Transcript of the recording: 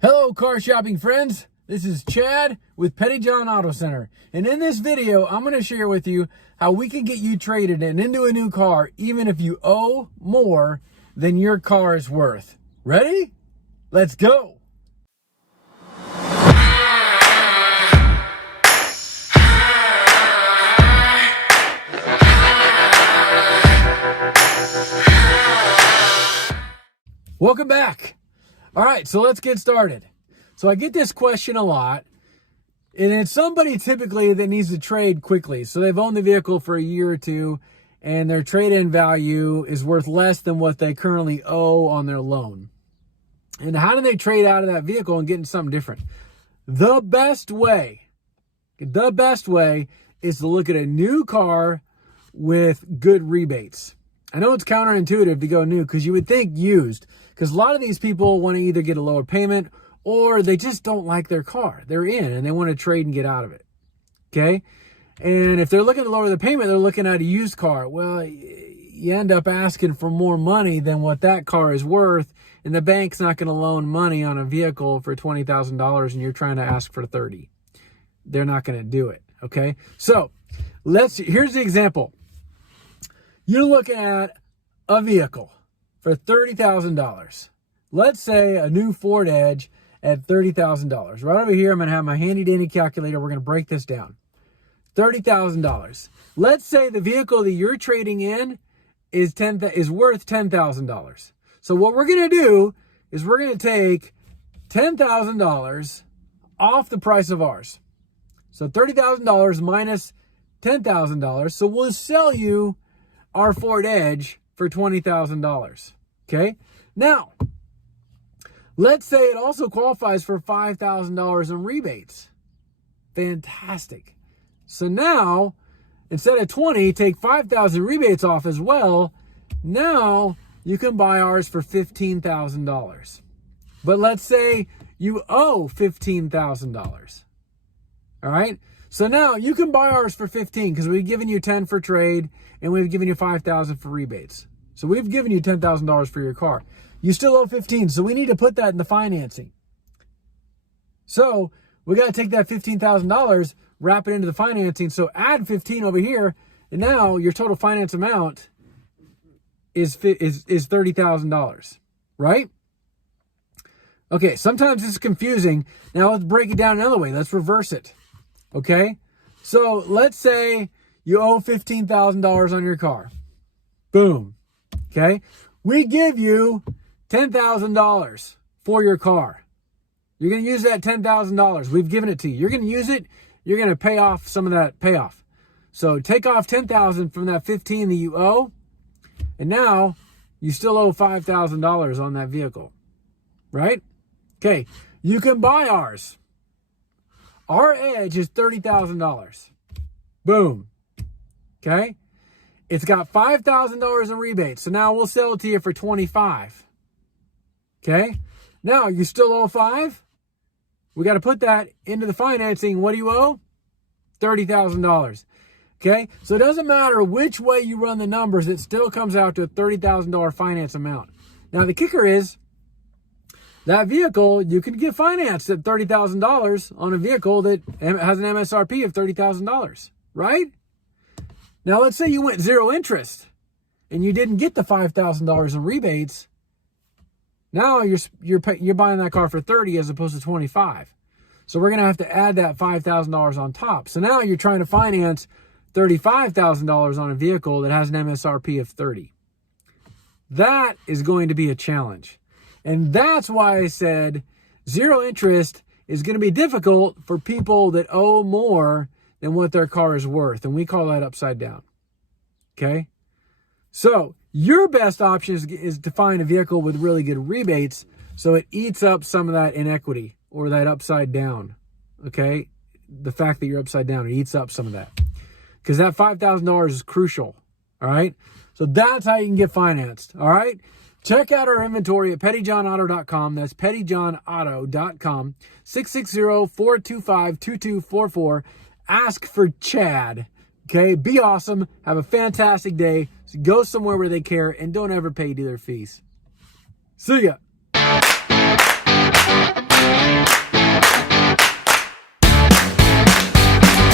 Hello, car shopping friends. This is Chad with Petty John Auto Center. And in this video, I'm going to share with you how we can get you traded and into a new car even if you owe more than your car is worth. Ready? Let's go. Welcome back. All right, so let's get started. So I get this question a lot, and it's somebody typically that needs to trade quickly. So they've owned the vehicle for a year or two, and their trade-in value is worth less than what they currently owe on their loan. And how do they trade out of that vehicle and get into something different? The best way is to look at a new car with good rebates. I know it's counterintuitive to go new because you would think used, because a lot of these people want to either get a lower payment or they just don't like their car. They're in and they want to trade and get out of it. Okay? And if they're looking to lower the payment, they're looking at a used car. Well, you end up asking for more money than what that car is worth, and the bank's not going to loan money on a vehicle for $20,000 and you're trying to ask for $30,000. They're not going to do it. Okay? So, here's the example. You're looking at a vehicle for $30,000. Let's say a new Ford Edge at $30,000. Right over here, I'm going to have my handy dandy calculator. We're going to break this down. $30,000. Let's say the vehicle that you're trading in is worth $10,000. So what we're going to do is we're going to take $10,000 off the price of ours. So $30,000 minus $10,000. So we'll sell you our Ford Edge for $20,000. Okay? Now, let's say it also qualifies for $5,000 in rebates. Fantastic. So now, instead of 20, take 5,000 rebates off as well. Now, you can buy ours for $15,000. But let's say you owe $15,000. All right? So now you can buy ours for $15,000 because we've given you $10,000 for trade and we've given you $5,000 for rebates. So we've given you $10,000 for your car. You still owe $15,000, so we need to put that in the financing. So we got to take that $15,000, wrap it into the financing. So add $15,000 over here, and now your total finance amount is $30,000, right? Okay, sometimes it's confusing. Now let's break it down another way. Let's reverse it. Okay, so let's say you owe $15,000 on your car. Boom. Okay, we give you $10,000 for your car. You're going to use that $10,000. We've given it to you. You're going to use it. You're going to pay off some of that payoff. So take off $10,000 from that $15,000 that you owe, and now you still owe $5,000 on that vehicle, right? Okay, you can buy ours. Our Edge is $30,000. Boom. Okay? It's got $5,000 in rebates. So now we'll sell it to you for $25,000. Okay? Now you still owe $5,000. We got to put that into the financing. What do you owe? $30,000. Okay? So it doesn't matter which way you run the numbers, it still comes out to a $30,000 finance amount. Now the kicker is, that vehicle, you can get financed at $30,000 on a vehicle that has an MSRP of $30,000, right? Now, let's say you went zero interest and you didn't get the $5,000 in rebates. Now you're buying that car for $30,000 as opposed to $25,000. So we're going to have to add that $5,000 on top. So now you're trying to finance $35,000 on a vehicle that has an MSRP of $30,000. That is going to be a challenge. And that's why I said zero interest is going to be difficult for people that owe more than what their car is worth. And we call that upside down. Okay? So your best option is to find a vehicle with really good rebates so it eats up some of that inequity or that upside down. Okay? The fact that you're upside down, it eats up some of that. Because that $5,000 is crucial. All right? So that's how you can get financed. All right? Check out our inventory at pettyjohnauto.com. That's pettyjohnauto.com. 660-425-2244. Ask for Chad. Okay? Be awesome. Have a fantastic day. Go somewhere where they care and don't ever pay dealer fees. See ya.